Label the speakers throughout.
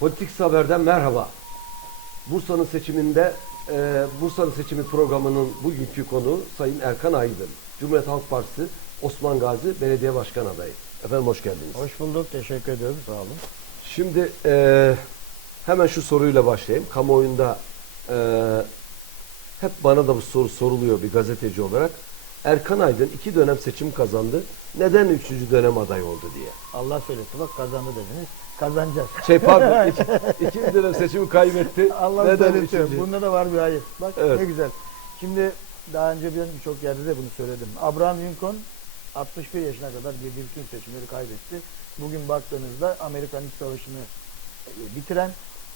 Speaker 1: Politik Haber'den merhaba. Bursa'nın seçiminde e, Bursa'nın seçimi programının bugünkü konu Sayın Erkan Aydın. Cumhuriyet Halk Partisi Osman Gazi Belediye Başkan adayı. Efendim hoş geldiniz.
Speaker 2: Hoş bulduk. Teşekkür ediyorum. Sağ olun.
Speaker 1: Şimdi e, hemen şu soruyla başlayayım. Kamuoyunda e, hep bana da bu soru soruluyor bir gazeteci olarak. Erkan Aydın iki dönem seçim kazandı. Neden üçüncü dönem aday oldu diye.
Speaker 2: Allah söylesin bak kazandı dediniz. Kazanacağız.
Speaker 1: Şey pardon iki, ikinci dönem seçimi kaybetti.
Speaker 2: Allah
Speaker 1: Neden
Speaker 2: söyletiyor.
Speaker 1: üçüncü?
Speaker 2: Bunda da var bir hayır. Bak
Speaker 1: Evet.
Speaker 2: ne güzel. Şimdi daha önce ben birçok yerde de bunu söyledim. Abraham Lincoln 61 yaşına kadar girdiği bütün seçimleri kaybetti. Bugün baktığınızda Amerikan İç Savaşı'nı e, bitiren,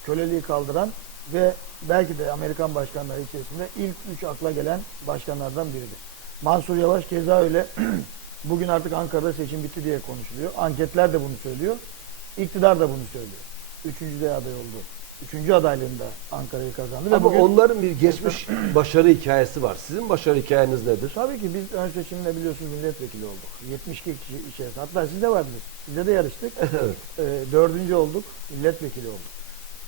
Speaker 2: köleliği kaldıran ve belki de Amerikan başkanları içerisinde ilk üç akla gelen başkanlardan biridir. Mansur Yavaş keza öyle. Bugün artık Ankara'da seçim bitti diye konuşuluyor. Anketler de bunu söylüyor. İktidar da bunu söylüyor. Üçüncü de aday oldu. Üçüncü adaylığında Ankara'yı kazandı. ve
Speaker 1: Ama
Speaker 2: bugün-
Speaker 1: onların bir geçmiş başarı hikayesi var. Sizin başarı hikayeniz nedir?
Speaker 2: Tabii ki biz ön seçimde biliyorsunuz milletvekili olduk. 72 kişi içerisinde. Hatta siz de vardınız. Sizde de yarıştık.
Speaker 1: evet.
Speaker 2: Ee, dördüncü olduk. Milletvekili olduk.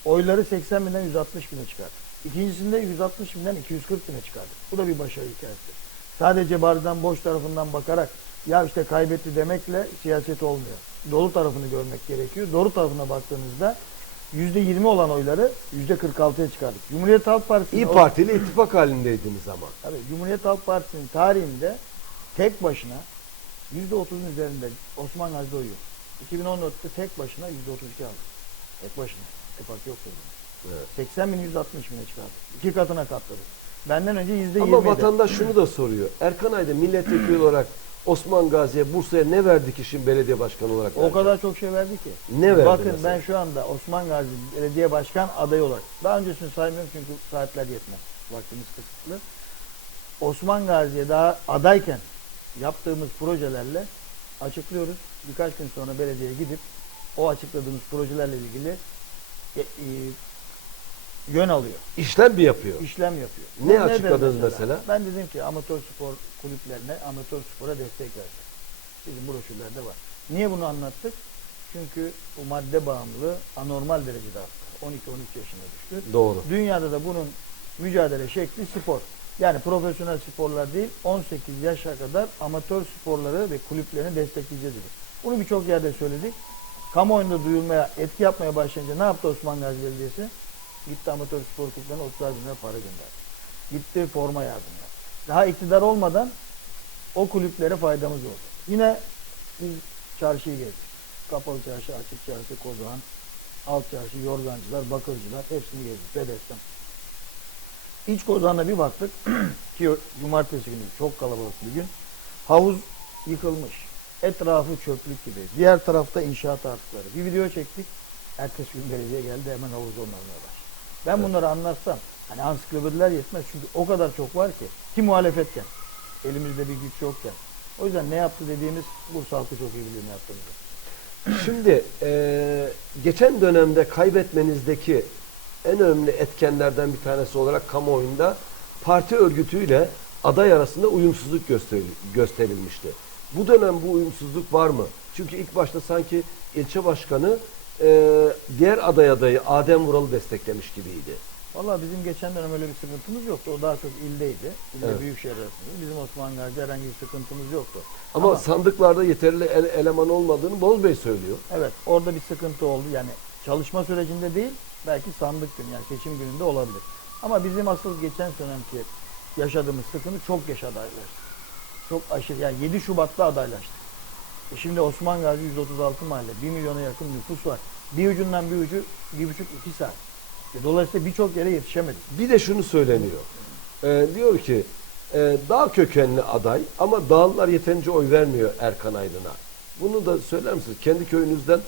Speaker 2: Oyları 80 binden 160 bine çıkardık. İkincisinde 160 binden 240 bine çıkardık. Bu da bir başarı hikayesi. Sadece bardan boş tarafından bakarak ya işte kaybetti demekle siyaset olmuyor. Dolu tarafını görmek gerekiyor. Doğru tarafına baktığınızda %20 olan oyları %46'ya çıkardık. Cumhuriyet Halk Partisi'nin
Speaker 1: İyi Parti ile ittifak halindeydiniz ama.
Speaker 2: Tabii Cumhuriyet Halk Partisi'nin tarihinde tek başına %30'un üzerinde Osman Gazi oyu. 2014'te tek başına %32 aldı. Tek başına. İttifak o zaman.
Speaker 1: Evet.
Speaker 2: 80 bin 160 bine çıkardı. İki katına katladı. Benden önce %20'ydi.
Speaker 1: Ama vatandaş şunu da soruyor. Erkan Aydın milletvekili olarak Osman Gazi'ye Bursa'ya ne verdi ki şimdi belediye başkanı olarak?
Speaker 2: O
Speaker 1: verdi?
Speaker 2: kadar çok şey verdi ki.
Speaker 1: Ne verdi
Speaker 2: Bakın
Speaker 1: mesela?
Speaker 2: ben şu anda Osman Gazi Belediye Başkan adayı olarak. Daha öncesini saymıyorum çünkü saatler yetmez. Vaktimiz kısıtlı. Osman Gazi'ye daha adayken yaptığımız projelerle açıklıyoruz. Birkaç gün sonra belediyeye gidip o açıkladığımız projelerle ilgili e, yön alıyor.
Speaker 1: İşlem mi yapıyor?
Speaker 2: işlem yapıyor.
Speaker 1: Ne
Speaker 2: nedir
Speaker 1: açıkladınız mesela?
Speaker 2: Ben dedim ki amatör spor kulüplerine amatör spora destek vereceğiz. Bizim broşürlerde var. Niye bunu anlattık? Çünkü bu madde bağımlılığı anormal derecede arttı. 12-13 yaşına düştü.
Speaker 1: Doğru.
Speaker 2: Dünyada da bunun mücadele şekli spor. Yani profesyonel sporlar değil 18 yaşa kadar amatör sporları ve kulüplerini destekleyeceğiz dedik. Bunu birçok yerde söyledik. Kamuoyunda duyulmaya, etki yapmaya başlayınca ne yaptı Osman Gazi Belediyesi? Gitti amatör spor kulüplerine 30 bin lira para gönderdi. Gitti forma yardım yaptı. Daha iktidar olmadan o kulüplere faydamız oldu. Yine biz çarşıyı gezdik. Kapalı çarşı, açık çarşı, Kozağan, alt çarşı, yorgancılar, bakırcılar hepsini gezdik. Bedesten. İç Kozan'a bir baktık ki cumartesi günü çok kalabalık bir gün. Havuz yıkılmış. Etrafı çöplük gibi. Diğer tarafta inşaat artıkları. Bir video çektik. Ertesi gün belediye geldi hemen havuz başladı. Ben
Speaker 1: Evet.
Speaker 2: bunları anlatsam hani ansiklopediler yetmez çünkü o kadar çok var ki. Ki muhalefetken. Elimizde bir güç yokken. O yüzden ne yaptı dediğimiz Bursa halkı çok iyi bilir ne yaptığımızı.
Speaker 1: Şimdi eee, geçen dönemde kaybetmenizdeki en önemli etkenlerden bir tanesi olarak kamuoyunda parti örgütüyle aday arasında uyumsuzluk gösteril- gösterilmişti. Bu dönem bu uyumsuzluk var mı? Çünkü ilk başta sanki ilçe başkanı eee, diğer aday adayı Adem Vural'ı desteklemiş gibiydi.
Speaker 2: Valla bizim geçen dönem öyle bir sıkıntımız yoktu. O daha çok ildeydi. İlde
Speaker 1: Evet.
Speaker 2: büyükşehir arasında. Bizim Osman Gazi'de herhangi bir sıkıntımız yoktu.
Speaker 1: Ama,
Speaker 2: Ama-
Speaker 1: sandıklarda yeterli ele- eleman olmadığını Boz Bey söylüyor.
Speaker 2: Evet orada bir sıkıntı oldu. Yani çalışma sürecinde değil belki sandık günü yani seçim gününde olabilir. Ama bizim asıl geçen dönemki yaşadığımız sıkıntı çok geç adaylaştı. Çok aşırı yani 7 Şubat'ta adaylaştık. E şimdi Osman Gazi 136 mahalle 1 milyona yakın nüfus var. Bir ucundan bir ucu bir buçuk iki saat. E dolayısıyla birçok yere yetişemedik.
Speaker 1: Bir de şunu söyleniyor. Ee, diyor ki e, dağ kökenli aday ama dağlılar yeterince oy vermiyor Erkan Aydın'a. Bunu da söyler misiniz? Kendi köyünüzden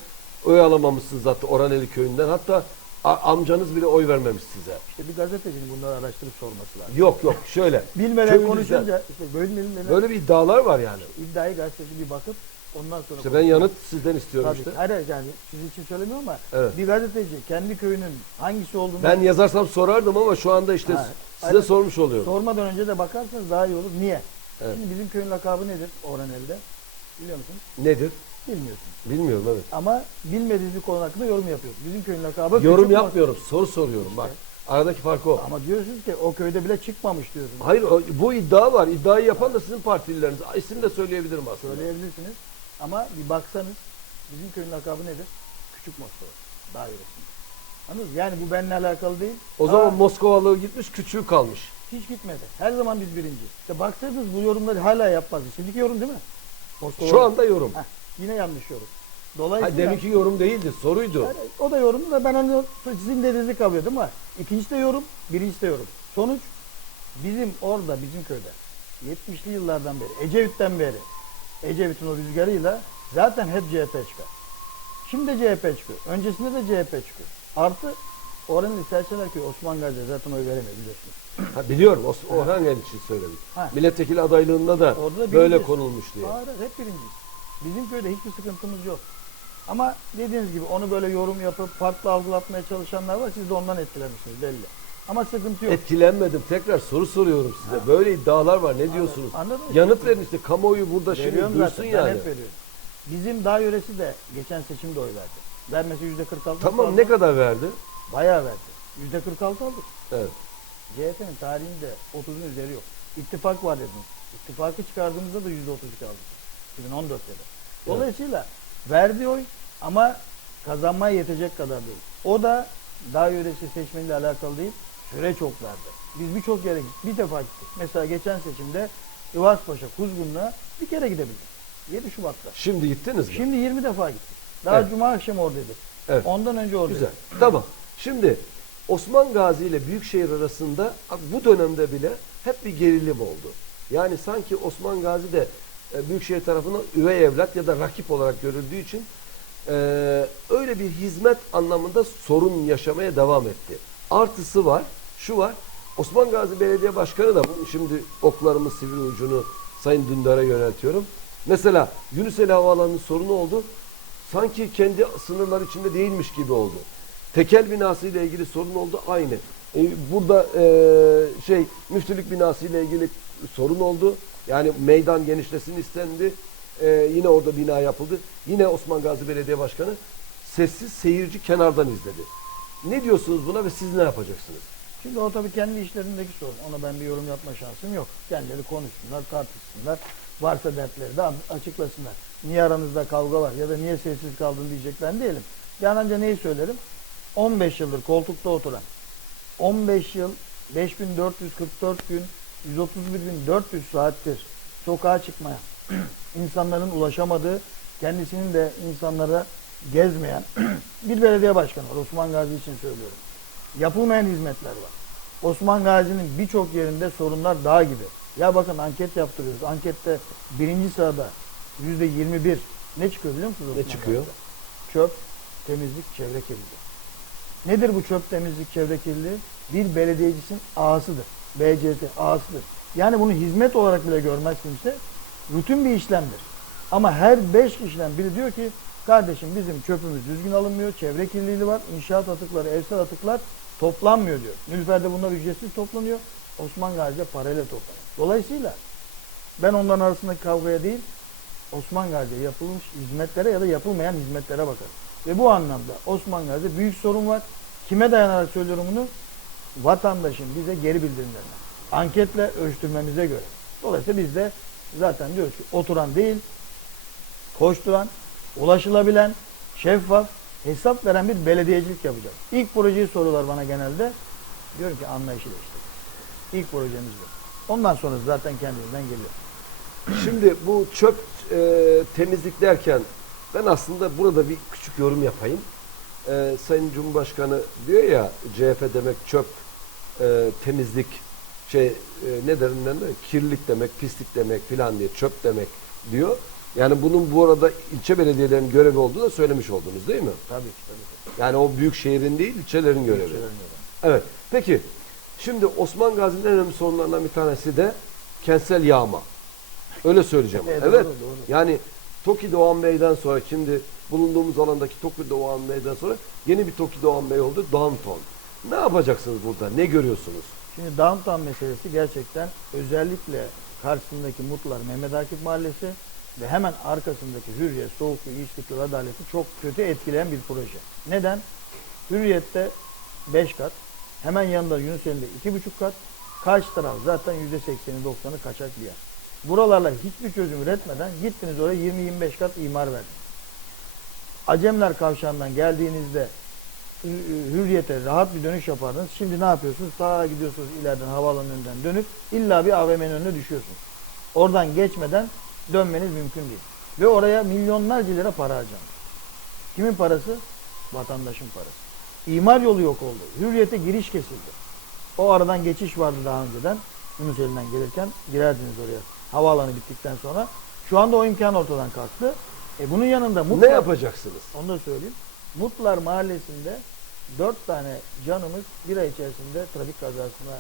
Speaker 1: oy alamamışsınız zaten Oraneli köyünden. Hatta amcanız bile oy vermemiş size.
Speaker 2: İşte bir gazetecinin bunları araştırıp sorması lazım.
Speaker 1: Yok yok şöyle.
Speaker 2: Bilmeden
Speaker 1: Köyünüzden-
Speaker 2: konuşunca işte böyle bilmeden
Speaker 1: Böyle bir iddialar var yani.
Speaker 2: iddiayı gazeteci bir bakıp ondan sonra
Speaker 1: İşte ben yanıt sizden istiyorum
Speaker 2: Tabii.
Speaker 1: işte.
Speaker 2: Hayır hayır, yani sizin için söylemiyorum ama
Speaker 1: Evet.
Speaker 2: bir gazeteci kendi köyünün hangisi olduğunu
Speaker 1: Ben yazarsam sorardım ama şu anda işte
Speaker 2: Ha,
Speaker 1: size
Speaker 2: aynen.
Speaker 1: sormuş oluyorum.
Speaker 2: sormadan önce de bakarsanız daha iyi olur. Niye?
Speaker 1: Evet.
Speaker 2: Şimdi bizim köyün lakabı nedir Orhaneli'de? Biliyor musunuz?
Speaker 1: Nedir?
Speaker 2: Bilmiyorsunuz.
Speaker 1: Bilmiyorum evet.
Speaker 2: Ama bilmediğiniz bir konu hakkında yorum yapıyoruz. Bizim köyün lakabı
Speaker 1: Yorum
Speaker 2: Küçük
Speaker 1: yapmıyorum. Soru soruyorum bak. Aradaki fark o.
Speaker 2: Ama diyorsunuz ki o köyde bile çıkmamış diyorsunuz.
Speaker 1: Hayır o- bu iddia var. İddiayı yapan da sizin partilileriniz. İsim de söyleyebilirim aslında.
Speaker 2: Söyleyebilirsiniz. Ama bir baksanız bizim köyün lakabı nedir? Küçük Moskova. Daha yöresinde. Anladınız? Yani bu benimle alakalı değil.
Speaker 1: O zaman
Speaker 2: Ama
Speaker 1: Moskovalı gitmiş küçüğü kalmış.
Speaker 2: hiç gitmedi. Her zaman biz birinciyiz. İşte baksaydınız bu yorumları hala yapmazdı. Şimdiki yorum değil mi? Moskova.
Speaker 1: Şu anda yorum.
Speaker 2: Heh, yine yanlış yorum.
Speaker 1: Ha,
Speaker 2: Dolayısıyla
Speaker 1: deminki yorum değildi. Soruydu.
Speaker 2: Yani o da yorum da ben onu sizin dediğinizi kabul ediyorum ama ikincisi de yorum, birincisi de yorum. Sonuç bizim orada bizim köyde 70'li yıllardan beri Ecevit'ten beri Ecevit'in o rüzgarıyla zaten hep CHP çıkar. Şimdi de CHP çıkıyor. Öncesinde de CHP çıkıyor. Artı oranın isterseler ki Osman Gazi zaten oy veremiyor biliyorsunuz.
Speaker 1: Ha, biliyorum. O, Orhan Genç için söyledim.
Speaker 2: Ha.
Speaker 1: Milletvekili adaylığında da
Speaker 2: Orada da
Speaker 1: böyle
Speaker 2: birinciyiz.
Speaker 1: konulmuş diye.
Speaker 2: Hayır, hep birinciyiz. Bizim köyde hiçbir sıkıntımız yok. Ama dediğiniz gibi onu böyle yorum yapıp farklı algılatmaya çalışanlar var. Siz de ondan etkilenmişsiniz belli. Ama sıkıntı yok.
Speaker 1: Etkilenmedim. Tekrar soru soruyorum size. Böyle iddialar var. Ne diyorsunuz?
Speaker 2: Anladın mı?
Speaker 1: Yanıt verin işte. Kamuoyu burada şimdi
Speaker 2: Veriyorum
Speaker 1: duysun
Speaker 2: zaten.
Speaker 1: yani.
Speaker 2: Ben hep veriyorum. Bizim dağ yöresi de geçen seçimde oy verdi. Vermesi yüzde 46.
Speaker 1: Tamam
Speaker 2: fazla.
Speaker 1: ne kadar verdi?
Speaker 2: Bayağı verdi. Yüzde 46 aldık.
Speaker 1: Evet.
Speaker 2: CHP'nin tarihinde 30'un üzeri yok. İttifak var dediniz. İttifakı çıkardığımızda da yüzde 32 aldık. 2014'te de. Dolayısıyla verdi oy ama kazanmaya yetecek kadar değil. O da dağ yöresi seçmeniyle alakalı değil. Süre çok verdi. Biz birçok yere gittik. Bir defa gittik. Mesela geçen seçimde İvazpaşa, Kuzgun'la bir kere gidebildik. 7 Şubat'ta.
Speaker 1: Şimdi gittiniz mi?
Speaker 2: Şimdi 20 defa gittik. Daha
Speaker 1: Evet.
Speaker 2: cuma akşamı oradaydık.
Speaker 1: Evet.
Speaker 2: Ondan önce oradaydık.
Speaker 1: Güzel. Tamam. Şimdi Osman Gazi ile Büyükşehir arasında bu dönemde bile hep bir gerilim oldu. Yani sanki Osman Gazi de e, Büyükşehir tarafından üvey evlat ya da rakip olarak görüldüğü için e, öyle bir hizmet anlamında sorun yaşamaya devam etti. Artısı var, şu var. Osman Gazi Belediye Başkanı da bu- şimdi oklarımın sivri ucunu Sayın Dündar'a yöneltiyorum. Mesela Yunuseli Havaalanı'nın sorunu oldu. Sanki kendi sınırlar içinde değilmiş gibi oldu. Tekel binası ile ilgili sorun oldu aynı. E, burada e, şey müftülük binası ile ilgili sorun oldu. Yani meydan genişlesin istendi. E, yine orada bina yapıldı. Yine Osman Gazi Belediye Başkanı sessiz seyirci kenardan izledi. Ne diyorsunuz buna ve siz ne yapacaksınız?
Speaker 2: Şimdi o tabii kendi işlerindeki sorun. Ona ben bir yorum yapma şansım yok. Kendileri konuşsunlar, tartışsınlar. Varsa dertleri de açıklasınlar. Niye aranızda kavga var ya da niye sessiz kaldın diyecek ben değilim. Ben anca neyi söylerim? 15 yıldır koltukta oturan, 15 yıl 5444 gün 131.400 saattir sokağa çıkmaya, insanların ulaşamadığı, kendisinin de insanlara gezmeyen bir belediye başkanı var. Osman Gazi için söylüyorum. Yapılmayan hizmetler var. Osman Gazi'nin birçok yerinde sorunlar dağ gibi. Ya bakın anket yaptırıyoruz. Ankette birinci sırada yüzde 21 ne çıkıyor biliyor musunuz?
Speaker 1: Ne
Speaker 2: Osman
Speaker 1: çıkıyor?
Speaker 2: Gazi'de? Çöp, temizlik, çevre kirliliği. Nedir bu çöp, temizlik, çevre kirliliği? Bir belediyecisinin ağasıdır. BCT ağasıdır. Yani bunu hizmet olarak bile görmez kimse. Rutin bir işlemdir. Ama her beş kişiden biri diyor ki kardeşim bizim çöpümüz düzgün alınmıyor, çevre kirliliği var, inşaat atıkları, evsel atıklar toplanmıyor diyor. Nülfer'de bunlar ücretsiz toplanıyor. Osman Gazi'de parayla toplanıyor. Dolayısıyla ben onların arasındaki kavgaya değil, Osman Gazi'ye yapılmış hizmetlere ya da yapılmayan hizmetlere bakarım. Ve bu anlamda Osman Gazi'de büyük sorun var. Kime dayanarak söylüyorum bunu? Vatandaşın bize geri bildirimlerine. Anketle ölçtürmemize göre. Dolayısıyla biz de zaten diyoruz ki oturan değil, koşturan, ulaşılabilen, şeffaf, hesap veren bir belediyecilik yapacağız. İlk projeyi soruyorlar bana genelde. Diyorum ki anlayışı değiştir. İlk projemiz bu. Ondan sonra zaten kendiliğinden geliyor.
Speaker 1: Şimdi bu çöp e, temizlik derken ben aslında burada bir küçük yorum yapayım. E, Sayın Cumhurbaşkanı diyor ya CHP demek çöp, e, temizlik, şey e, ne derinden de kirlilik demek, pislik demek filan diye çöp demek diyor. Yani bunun bu arada ilçe belediyelerinin görevi olduğunu da söylemiş oldunuz değil mi?
Speaker 2: Tabii ki tabii ki.
Speaker 1: Yani o büyük şehrin değil ilçelerin görevi.
Speaker 2: Şeylerin görevi.
Speaker 1: Evet. Peki şimdi Osman Gazi'nin en önemli sorunlarından bir tanesi de kentsel yağma. Öyle söyleyeceğim.
Speaker 2: Evet,
Speaker 1: Evet.
Speaker 2: doğru, doğru.
Speaker 1: Yani Toki Doğan Bey'den sonra şimdi bulunduğumuz alandaki Toki Doğan Bey'den sonra yeni bir Toki Doğan Bey oldu. Downtown. Ne yapacaksınız burada? Ne görüyorsunuz?
Speaker 2: Şimdi downtown meselesi gerçekten özellikle karşısındaki Mutlular Mehmet Akif Mahallesi ve hemen arkasındaki Hürriyet, Soğuklu, İstiklal, Adaleti çok kötü etkileyen bir proje. Neden? Hürriyet'te 5 kat, hemen yanında Yunuseli'nde 2,5 kat, karşı taraf zaten %80'i 90'ı kaçak bir yer. Buralarla hiçbir çözüm üretmeden gittiniz oraya 20-25 kat imar verdiniz. Acemler Kavşağı'ndan geldiğinizde Hü- Hürriyet'e rahat bir dönüş yapardınız. Şimdi ne yapıyorsunuz? Sağa gidiyorsunuz ileriden havaalanının önünden dönüp illa bir AVM'nin önüne düşüyorsunuz. Oradan geçmeden dönmeniz mümkün değil. Ve oraya milyonlarca lira para harcanmış. Kimin parası? Vatandaşın parası. İmar yolu yok oldu. Hürriyete giriş kesildi. O aradan geçiş vardı daha önceden. Yunus elinden gelirken girerdiniz oraya. Havaalanı bittikten sonra. Şu anda o imkan ortadan kalktı. E bunun yanında
Speaker 1: Ne
Speaker 2: mutlaka
Speaker 1: yapacaksınız?
Speaker 2: onu da söyleyeyim. Mutlar Mahallesi'nde dört tane canımız bir ay içerisinde trafik kazasına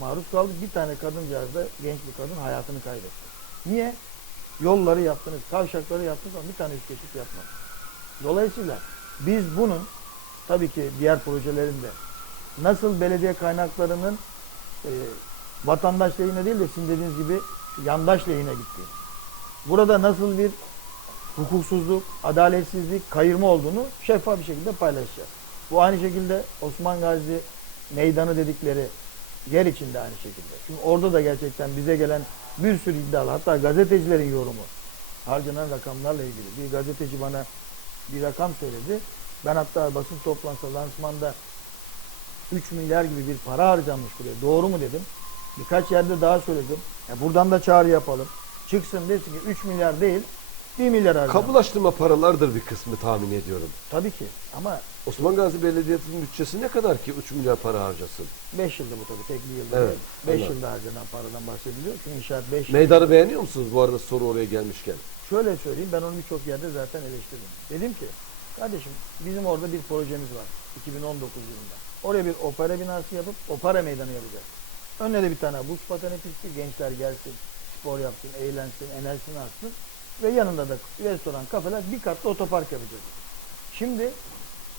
Speaker 2: maruz kaldı. Bir tane kadıncağız da genç bir kadın hayatını kaybetti. Niye? Yolları yaptınız, kavşakları yaptınız ama bir tane üst geçit yapmadınız. Dolayısıyla biz bunun tabii ki diğer projelerinde nasıl belediye kaynaklarının e, vatandaş lehine değil de sizin dediğiniz gibi yandaş lehine gittiğini. Burada nasıl bir hukuksuzluk, adaletsizlik, kayırma olduğunu şeffaf bir şekilde paylaşacağız. Bu aynı şekilde Osman Gazi meydanı dedikleri yer içinde aynı şekilde. Çünkü orada da gerçekten bize gelen bir sürü iddialar, hatta gazetecilerin yorumu, harcanan rakamlarla ilgili. Bir gazeteci bana bir rakam söyledi. Ben hatta basın toplantısı lansmanda 3 milyar gibi bir para harcanmış buraya. Doğru mu dedim. Birkaç yerde daha söyledim. Ya buradan da çağrı yapalım. Çıksın desin ki 3 milyar değil 1 milyar harcanmış.
Speaker 1: Kamulaştırma paralardır bir kısmı tahmin ediyorum.
Speaker 2: Tabii ki ama
Speaker 1: Osman Gazi Belediyesi'nin bütçesi ne kadar ki 3 milyar para harcasın?
Speaker 2: 5 yılda bu tabii tek bir yılda
Speaker 1: Evet,
Speaker 2: değil. 5
Speaker 1: anladım.
Speaker 2: yılda harcanan paradan bahsediliyor. Çünkü inşaat 5
Speaker 1: Meydanı beğeniyor musunuz bu arada soru oraya gelmişken?
Speaker 2: Şöyle söyleyeyim ben onu birçok yerde zaten eleştirdim. Dedim ki kardeşim bizim orada bir projemiz var 2019 yılında. Oraya bir opera binası yapıp opera meydanı yapacağız. Önüne de bir tane buz pateni pisti gençler gelsin, spor yapsın, eğlensin, enerjisini atsın. Ve yanında da restoran, kafeler bir katlı otopark yapacağız. Şimdi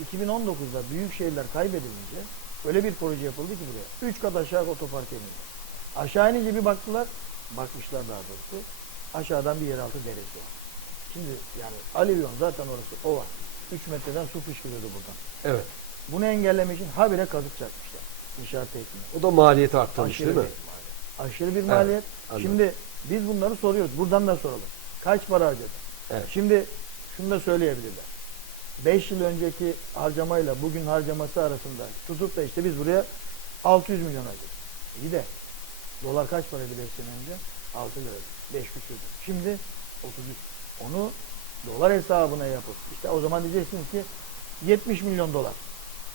Speaker 2: 2019'da büyük şehirler kaybedilince öyle bir proje yapıldı ki buraya. Üç kat aşağı otopark inildi. Aşağı inince bir baktılar, bakmışlar daha doğrusu. Aşağıdan bir yeraltı deresi var. Şimdi yani Alivyon zaten orası ova. 3 metreden su fışkırıyordu buradan.
Speaker 1: Evet.
Speaker 2: Bunu engellemek için habire kazık çakmışlar. İnşaat tekniği.
Speaker 1: O da maliyeti arttırmış
Speaker 2: Aşırı
Speaker 1: değil mi?
Speaker 2: bir maliyet. Aşırı bir maliyet.
Speaker 1: anladım.
Speaker 2: Şimdi biz bunları soruyoruz. Buradan da soralım. Kaç para harcadı?
Speaker 1: Evet.
Speaker 2: Şimdi şunu da söyleyebilirler. 5 yıl önceki harcamayla bugün harcaması arasında tutup da işte biz buraya 600 milyon harcadık. İyi de dolar kaç paraydı 5 sene önce? 6 liraydı. 5 küsürdü. Şimdi 33. Onu dolar hesabına yapıp işte o zaman diyeceksiniz ki 70 milyon dolar.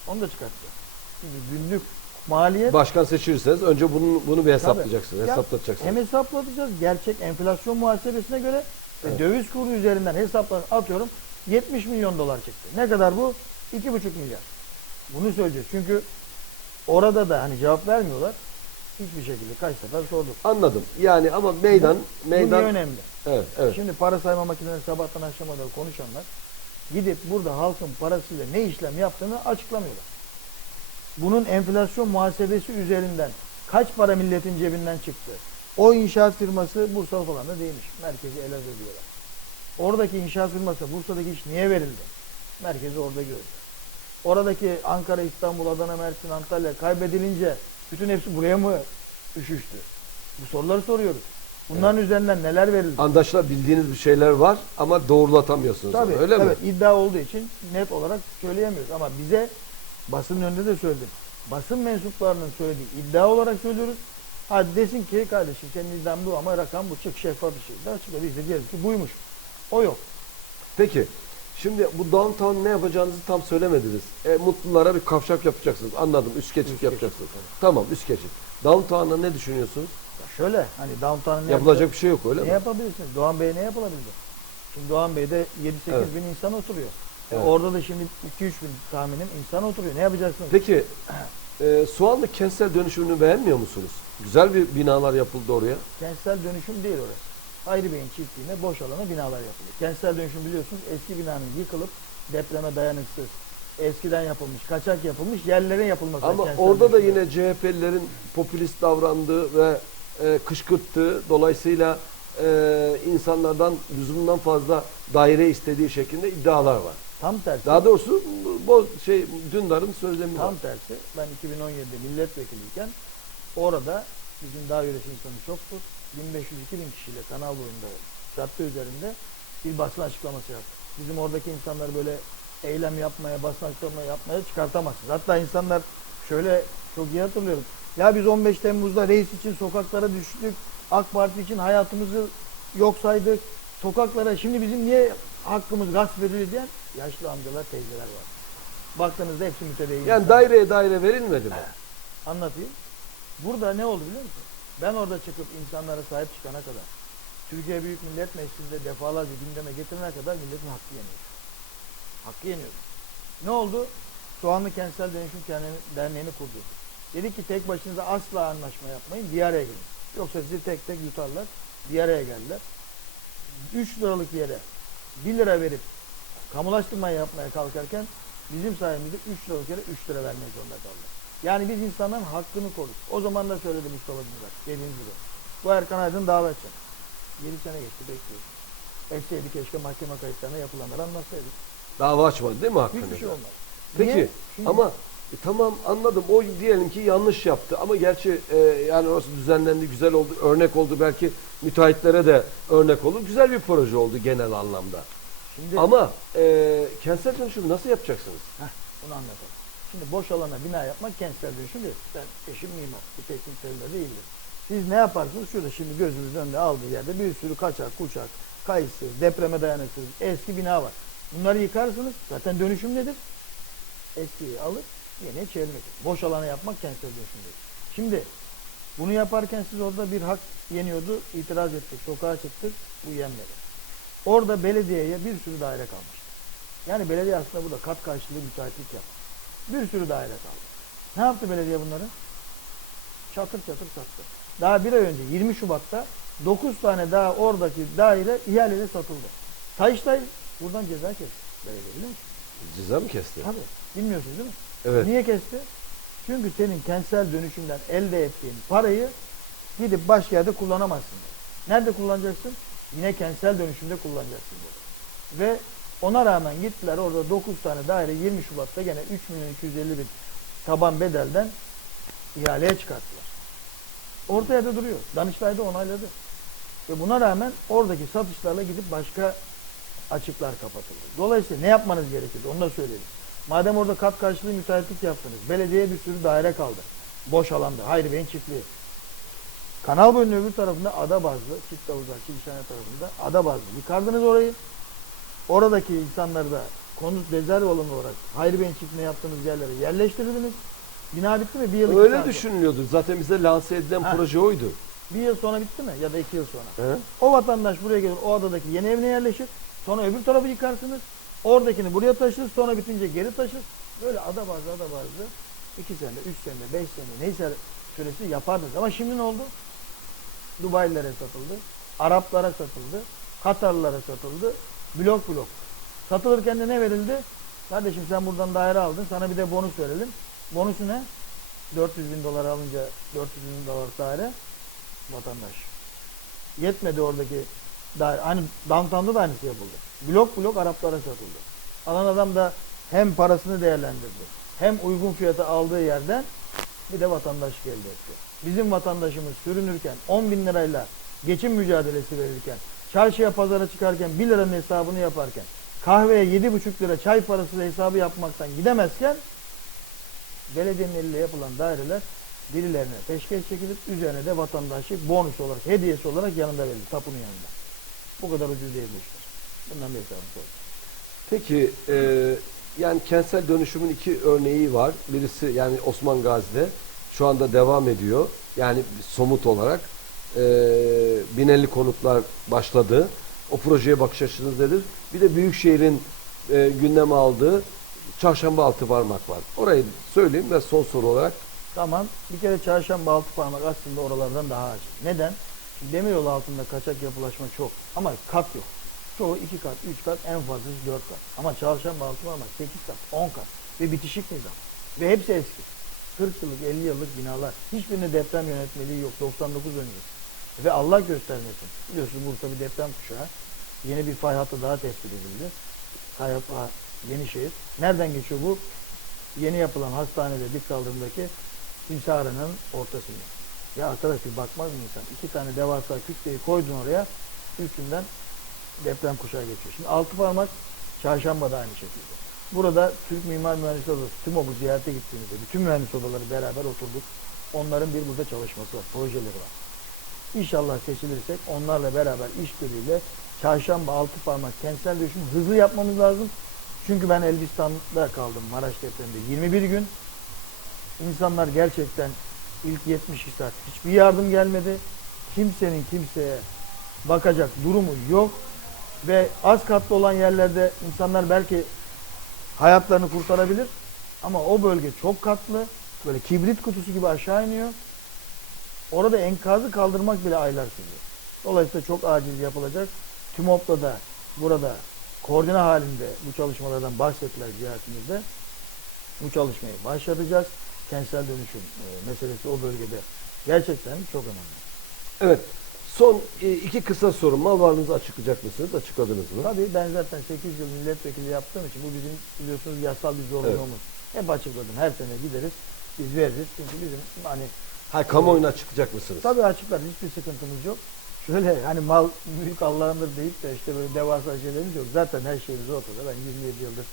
Speaker 2: Onu da çıkartacağız. Şimdi günlük maliyet
Speaker 1: Başkan seçilirseniz önce bunu, bunu bir hesaplayacaksınız,
Speaker 2: Ya,
Speaker 1: hesaplatacağksınız.
Speaker 2: hem hesaplatacağız gerçek enflasyon muhasebesine göre ve
Speaker 1: Evet.
Speaker 2: döviz kuru üzerinden hesaplar atıyorum 70 milyon dolar çıktı. Ne kadar bu? 2,5 milyar. Bunu söyleyeceğiz. Çünkü orada da hani cevap vermiyorlar. Hiçbir şekilde kaç sefer sorduk.
Speaker 1: Anladım. Yani ama meydan,
Speaker 2: Bu
Speaker 1: meydan...
Speaker 2: önemli?
Speaker 1: Evet, evet.
Speaker 2: Şimdi para sayma makineleri sabahtan akşama kadar konuşanlar gidip burada halkın parasıyla ne işlem yaptığını açıklamıyorlar. Bunun enflasyon muhasebesi üzerinden kaç para milletin cebinden çıktı? O inşaat firması Bursa falan da değilmiş. Merkezi Elazığ diyorlar. Oradaki inşaat firması Bursa'daki iş niye verildi? Merkezi orada gördü. Oradaki Ankara, İstanbul, Adana, Mersin, Antalya kaybedilince bütün hepsi buraya mı üşüştü? Bu soruları soruyoruz. Bunların üzerinden neler verildi?
Speaker 1: Andaşlar bildiğiniz bir şeyler var ama doğrulatamıyorsunuz.
Speaker 2: Tabii,
Speaker 1: öyle
Speaker 2: evet,
Speaker 1: mi?
Speaker 2: iddia olduğu için net olarak söyleyemiyoruz. Ama bize basın önünde de söyledim. Basın mensuplarının söylediği iddia olarak söylüyoruz. Hadi desin ki kardeşim senin iddian bu ama rakam bu çık şeffaf bir şey. Daha çıkıyor. Biz de diyeriz ki buymuş. O yok.
Speaker 1: Peki. Şimdi bu downtown ne yapacağınızı tam söylemediniz. E, mutlulara bir kavşak yapacaksınız. Anladım. Üst geçit
Speaker 2: Üst
Speaker 1: yapacaksınız.
Speaker 2: geçit, evet.
Speaker 1: Tamam üst geçit. Downtown'a ne düşünüyorsunuz?
Speaker 2: Ya şöyle hani downtown'ın ne
Speaker 1: Yapılacak bir şey yok öyle
Speaker 2: ne
Speaker 1: mi?
Speaker 2: yapabilirsiniz? Doğan Bey ne yapılabilir? Şimdi Doğan Bey'de 7-8
Speaker 1: Evet.
Speaker 2: bin insan oturuyor. E
Speaker 1: Evet.
Speaker 2: Orada da şimdi 2-3 bin tahminim insan oturuyor. Ne yapacaksınız?
Speaker 1: Peki e, Soğanlı kentsel dönüşümünü beğenmiyor musunuz? Güzel bir binalar yapıldı oraya.
Speaker 2: Kentsel dönüşüm değil orası. Ayrı Bey'in çiftliğine boş alana binalar yapılıyor. Kentsel dönüşüm biliyorsunuz eski binanın yıkılıp depreme dayanıksız, eskiden yapılmış, kaçak yapılmış yerlere yapılması.
Speaker 1: Ama orada da yine CHP'lilerin popülist davrandığı ve e, kışkırttığı dolayısıyla e, insanlardan lüzumdan fazla daire istediği şeklinde iddialar var.
Speaker 2: Tam tersi.
Speaker 1: Daha doğrusu bu şey Dündar'ın söylemi var.
Speaker 2: Tam tersi. Ben 2017'de milletvekiliyken orada bizim dağ yöresi insanı çoktur. 1500-2000 kişiyle kanal boyunda cadde üzerinde bir basın açıklaması yaptık. Bizim oradaki insanlar böyle eylem yapmaya, basın açıklama yapmaya çıkartamazsınız. Hatta insanlar şöyle çok iyi hatırlıyorum. Ya biz 15 Temmuz'da reis için sokaklara düştük. AK Parti için hayatımızı yok saydık. Sokaklara şimdi bizim niye hakkımız gasp ediliyor diyen yaşlı amcalar, teyzeler var. Baktığınızda hepsi mütedeyyin.
Speaker 1: Yani daireye daire verilmedi mi?
Speaker 2: Anlatayım. Burada ne oldu biliyor musun? Ben orada çıkıp insanlara sahip çıkana kadar, Türkiye Büyük Millet Meclisi'nde defalarca gündeme getirene kadar milletin hakkı yeniyor. Hakkı yeniyor. Ne oldu? Soğanlı Kentsel Dönüşüm Derneği- Derneği'ni kurdu. Dedik ki tek başınıza asla anlaşma yapmayın, bir araya gelin. Yoksa sizi tek tek yutarlar. Bir araya geldiler. 3 liralık yere 1 lira verip kamulaştırma yapmaya kalkarken bizim sayemizde 3 liralık yere 3 lira vermek zorunda kaldık. Yani biz insanların hakkını koruduk. O zaman da söyledim Mustafa Gündar dediğiniz gibi. Bu Erkan Aydın edecek. 7 sene geçti bekliyoruz. Etseydi keşke mahkeme kayıtlarına yapılanları anlatsaydık.
Speaker 1: Dava açmadı değil mi hakkında?
Speaker 2: Hiçbir şey olmaz.
Speaker 1: Peki
Speaker 2: Niye? Çünkü
Speaker 1: ama e, tamam anladım. O diyelim ki yanlış yaptı ama gerçi e, yani orası düzenlendi, güzel oldu, örnek oldu. Belki müteahhitlere de örnek olur. Güzel bir proje oldu genel anlamda.
Speaker 2: şimdi
Speaker 1: Ama e, kentsel dönüşümü nasıl yapacaksınız?
Speaker 2: Heh, bunu anlatalım. Şimdi boş alana bina yapmak kentsel dönüşüm değil. Ben eşim mimar. Bu teknik terimler değildir. Siz ne yaparsınız? Şurada şimdi gözünüzün önünde aldığı yerde bir sürü kaçak, kuçak, kayıtsız, depreme dayanıksız eski bina var. Bunları yıkarsınız. Zaten dönüşüm nedir? Eskiyi alır, yeni çevirmek. Boş alana yapmak kentsel dönüşüm değil. Şimdi bunu yaparken siz orada bir hak yeniyordu. itiraz ettik. Sokağa çıktık. Bu yenmedi. Orada belediyeye bir sürü daire kalmıştı. Yani belediye aslında burada kat karşılığı müteahhitlik yaptı. Bir sürü daire kaldı. Ne yaptı belediye bunları? Çatır çatır sattı. Daha bir ay önce 20 Şubat'ta 9 tane daha oradaki daire ihalede satıldı. Sayıştay buradan ceza kesti. Belediye biliyor musun?
Speaker 1: Ceza mı kesti?
Speaker 2: Tabii. Bilmiyorsunuz değil mi?
Speaker 1: Evet.
Speaker 2: Niye kesti? Çünkü senin kentsel dönüşümden elde ettiğin parayı gidip başka yerde kullanamazsın. Nerede kullanacaksın? Yine kentsel dönüşümde kullanacaksın. Ve ona rağmen gittiler orada 9 tane daire 20 Şubat'ta gene 3 milyon 250 bin taban bedelden ihaleye çıkarttılar. Orta yerde duruyor. Danıştay da onayladı. Ve buna rağmen oradaki satışlarla gidip başka açıklar kapatıldı. Dolayısıyla ne yapmanız gerekirdi onu da söyleyelim. Madem orada kat karşılığı müteahhitlik yaptınız, belediyeye bir sürü daire kaldı. Boş alanda, Hayri Bey'in çiftliği. Kanal boyunun öbür tarafında ada bazlı, çift havuzlar, Kilişhane tarafında ada bazlı. Yıkardınız orayı. Oradaki insanları da konut rezerv alanı olarak Hayri Bey'in çiftliğine yaptığınız yerlere yerleştirdiniz. Bina bitti mi? Bir yıl iki
Speaker 1: Öyle
Speaker 2: saat-
Speaker 1: düşünülüyordu. Zaten bize lanse edilen
Speaker 2: Ha.
Speaker 1: proje oydu.
Speaker 2: Bir yıl sonra bitti mi? Ya da iki yıl sonra.
Speaker 1: He?
Speaker 2: O vatandaş buraya gelir, o adadaki yeni evine yerleşir. Sonra öbür tarafı yıkarsınız. Oradakini buraya taşır, sonra bitince geri taşır. Böyle ada bazlı ada bazlı iki sene, üç sene, beş sene neyse süresi yapardınız. Ama şimdi ne oldu? Dubaylilere satıldı, Araplara satıldı, Katarlılara satıldı, blok blok. Satılırken de ne verildi? Kardeşim sen buradan daire aldın, sana bir de bonus verelim. Bonusu ne? 400 bin dolar alınca 400 bin dolar daire vatandaş. Yetmedi oradaki daire. Hani downtown'da da aynısı yapıldı. Blok blok Araplara satıldı. Alan adam da hem parasını değerlendirdi. Hem uygun fiyata aldığı yerden bir de vatandaşlık elde etti. Bizim vatandaşımız sürünürken 10 bin lirayla geçim mücadelesi verirken, çarşıya pazara çıkarken 1 liranın hesabını yaparken, kahveye 7,5 lira çay parası hesabı yapmaktan gidemezken belediyenin eliyle yapılan daireler birilerine peşkeş çekilip üzerine de vatandaşlık bonus olarak, hediyesi olarak yanında verildi, tapunun yanında. Bu kadar ucuz değil bu. Bundan bir hesabını sorun.
Speaker 1: Peki e, yani kentsel dönüşümün iki örneği var. Birisi yani Osman Gazi'de şu anda devam ediyor. Yani somut olarak e, binelli konutlar başladı. O projeye bakış açınız nedir? Bir de Büyükşehir'in e, gündeme aldığı Çarşamba altı parmak var. Orayı söyleyeyim ve son soru olarak
Speaker 2: Tamam. Bir kere çarşamba altı parmak aslında oralardan daha acil. Neden? Şimdi demiryolu altında kaçak yapılaşma çok. Ama kat yok. Çoğu iki kat, üç kat, en fazlası dört kat. Ama çarşamba altı parmak sekiz kat, on kat. Ve bitişik nizam. Ve hepsi eski. 40 yıllık, 50 yıllık binalar. Hiçbirinde deprem yönetmeliği yok. 99 öncesi. Ve Allah göstermesin. Biliyorsunuz Bursa bir deprem kuşağı. Yeni bir fay hattı daha tespit edildi. Kayapa, Yenişehir. Nereden geçiyor bu? Yeni yapılan hastanede dik kaldırımdaki Timsahırı'nın ortasında. Ya arkadaş bir bakmaz mı insan? İki tane devasa kütleyi koydun oraya. Üstünden deprem kuşağı geçiyor. Şimdi altı parmak çarşamba aynı şekilde. Burada Türk Mimar Mühendisleri Odası TÜMOB'u ziyarete gittiğimizde bütün mühendis odaları beraber oturduk. Onların bir burada çalışması var, projeleri var. İnşallah seçilirsek onlarla beraber işbirliğiyle çarşamba altı parmak kentsel dönüşümü hızlı yapmamız lazım. Çünkü ben Elbistan'da kaldım Maraş depreminde 21 gün. İnsanlar gerçekten ilk 72 saat hiçbir yardım gelmedi. Kimsenin kimseye bakacak durumu yok. Ve az katlı olan yerlerde insanlar belki hayatlarını kurtarabilir. Ama o bölge çok katlı. Böyle kibrit kutusu gibi aşağı iniyor. Orada enkazı kaldırmak bile aylar sürüyor. Dolayısıyla çok acil yapılacak. TÜMOP'ta da burada koordine halinde bu çalışmalardan bahsettiler ziyaretimizde. Bu çalışmayı başlatacağız. Kentsel dönüşüm e, meselesi o bölgede gerçekten çok önemli.
Speaker 1: Evet. Son e, iki kısa soru. Mal varlığınızı açıklayacak mısınız? Açıkladınız mı?
Speaker 2: Tabii ben zaten 8 yıl milletvekili yaptığım için bu bizim biliyorsunuz yasal bir zorunluluğumuz. Hep açıkladım. Her sene gideriz. Biz veririz. Çünkü bizim hani
Speaker 1: Ha kamuoyuna açıklayacak mısınız?
Speaker 2: tabii açıklar. Hiçbir sıkıntımız yok. Şöyle hani mal büyük Allah'ındır deyip de işte böyle devasa şeylerimiz yok. Zaten her şeyimiz ortada. Ben 27 yıldır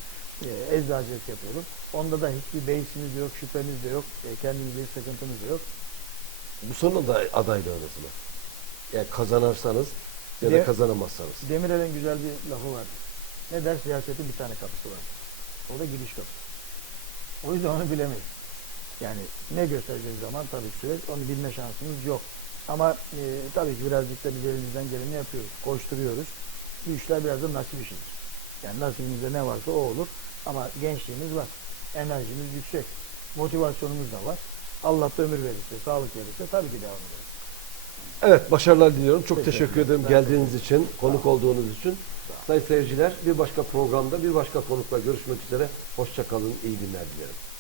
Speaker 2: e, eczacılık yapıyorum. Onda da hiçbir beysimiz yok, şüphemiz de yok. E, kendimizde hiç sıkıntımız da yok.
Speaker 1: Bu son da adaylığınız mı? Yani kazanırsanız ya da
Speaker 2: De-
Speaker 1: kazanamazsanız.
Speaker 2: Demirel'in güzel bir lafı vardı. Ne der? Siyasetin bir tane kapısı var. O da giriş kapısı. O yüzden onu bilemeyiz. Yani ne gösterecek zaman tabii süreç onu bilme şansımız yok. Ama e, tabii ki birazcık da biz elimizden geleni yapıyoruz. Koşturuyoruz. Bu işler biraz da nasip işidir. Yani nasibimizde ne varsa o olur. Ama gençliğimiz var. Enerjimiz yüksek. Motivasyonumuz da var. Allah da ömür verirse, sağlık verirse tabii ki devam ederiz.
Speaker 1: Evet başarılar diliyorum. Çok
Speaker 2: Teşekkür
Speaker 1: teşekkür ederim
Speaker 2: Ben
Speaker 1: geldiğiniz için, konuk olduğunuz için. Sayın seyirciler bir başka programda bir başka konukla görüşmek üzere. Hoşçakalın, iyi günler dilerim.